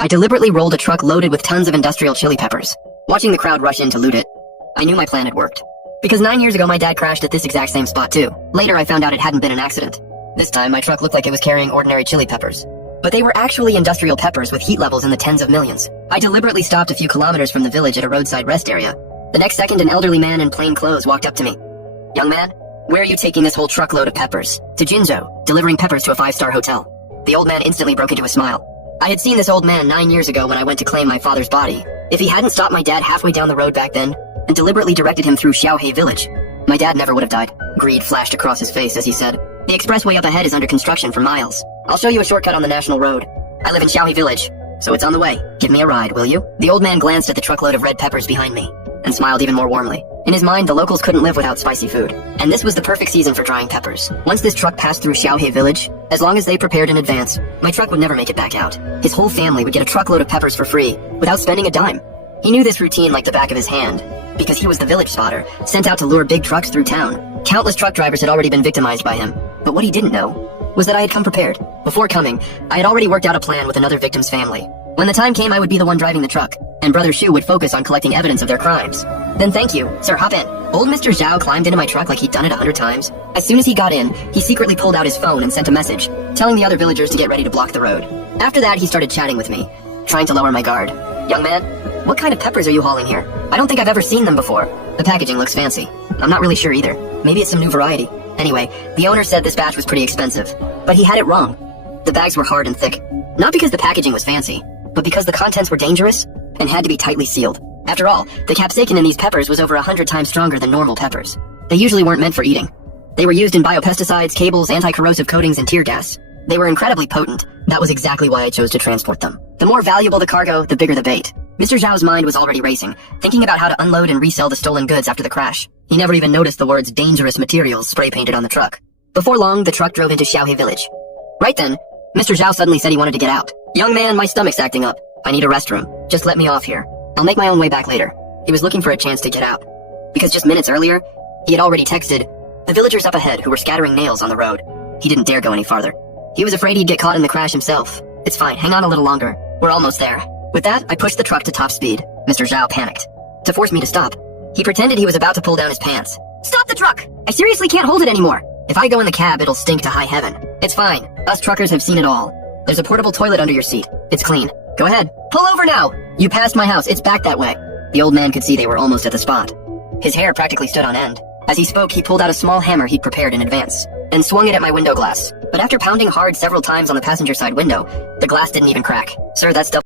I deliberately rolled a truck loaded with tons of industrial chili peppers. Watching the crowd rush in to loot it, I knew my plan had worked. Because 9 years ago my dad crashed at this exact same spot too. Later I found out it hadn't been an accident. This time my truck looked like it was carrying ordinary chili peppers. But they were actually industrial peppers with heat levels in the tens of millions. I deliberately stopped a few kilometers from the village at a roadside rest area. The next second an elderly man in plain clothes walked up to me. "Young man, where are you taking this whole truckload of peppers?" "To Jinzhou, delivering peppers to a 5-star hotel." The old man instantly broke into a smile. I had seen this old man 9 years ago when I went to claim my father's body. If he hadn't stopped my dad halfway down the road back then, and deliberately directed him through Xiaohe village, my dad never would have died. Greed flashed across his face as he said, "The expressway up ahead is under construction for miles. I'll show you a shortcut on the national road. I live in Xiaohe village, so it's on the way. Give me a ride, will you?" The old man glanced at the truckload of red peppers behind me, and smiled even more warmly. In his mind, the locals couldn't live without spicy food, and this was the perfect season for drying peppers. Once this truck passed through Xiaohe village, as long as they prepared in advance, my truck would never make it back out. His whole family would get a truckload of peppers for free, without spending a dime. He knew this routine like the back of his hand, because he was the village spotter, sent out to lure big trucks through town. Countless truck drivers had already been victimized by him, but what he didn't know was that I had come prepared. Before coming, I had already worked out a plan with another victim's family. When the time came, I would be the one driving the truck, and Brother Shu would focus on collecting evidence of their crimes. "Then thank you. Sir, hop in." Old Mr. Zhao climbed into my truck like he'd done it 100 times. As soon as he got in, he secretly pulled out his phone and sent a message, telling the other villagers to get ready to block the road. After that, he started chatting with me, trying to lower my guard. "Young man, what kind of peppers are you hauling here? I don't think I've ever seen them before. The packaging looks fancy. I'm not really sure either. Maybe it's some new variety." Anyway, the owner said this batch was pretty expensive, but he had it wrong. The bags were hard and thick. Not because the packaging was fancy, but because the contents were dangerous and had to be tightly sealed. After all, the capsaicin in these peppers was over 100 times stronger than normal peppers. They usually weren't meant for eating. They were used in biopesticides, cables, anti-corrosive coatings, and tear gas. They were incredibly potent. That was exactly why I chose to transport them. The more valuable the cargo, the bigger the bait. Mr. Zhao's mind was already racing, thinking about how to unload and resell the stolen goods after the crash. He never even noticed the words "dangerous materials" spray-painted on the truck. Before long, the truck drove into Xiaohe village. Right then, Mr. Zhao suddenly said he wanted to get out. "Young man, my stomach's acting up. I need a restroom. Just let me off here. I'll make my own way back later." He was looking for a chance to get out, because just minutes earlier, he had already texted the villagers up ahead who were scattering nails on the road. He didn't dare go any farther. He was afraid he'd get caught in the crash himself. "It's fine, hang on a little longer. We're almost there." With that, I pushed the truck to top speed. Mr. Zhao panicked. To force me to stop, he pretended he was about to pull down his pants. "Stop the truck! I seriously can't hold it anymore. If I go in the cab, it'll stink to high heaven." "It's fine. Us truckers have seen it all. There's a portable toilet under your seat. It's clean. Go ahead. Pull over now. You passed my house. It's back that way." The old man could see they were almost at the spot. His hair practically stood on end. As he spoke, he pulled out a small hammer he'd prepared in advance, and swung it at my window glass. But after pounding hard several times on the passenger side window, the glass didn't even crack. "Sir, that's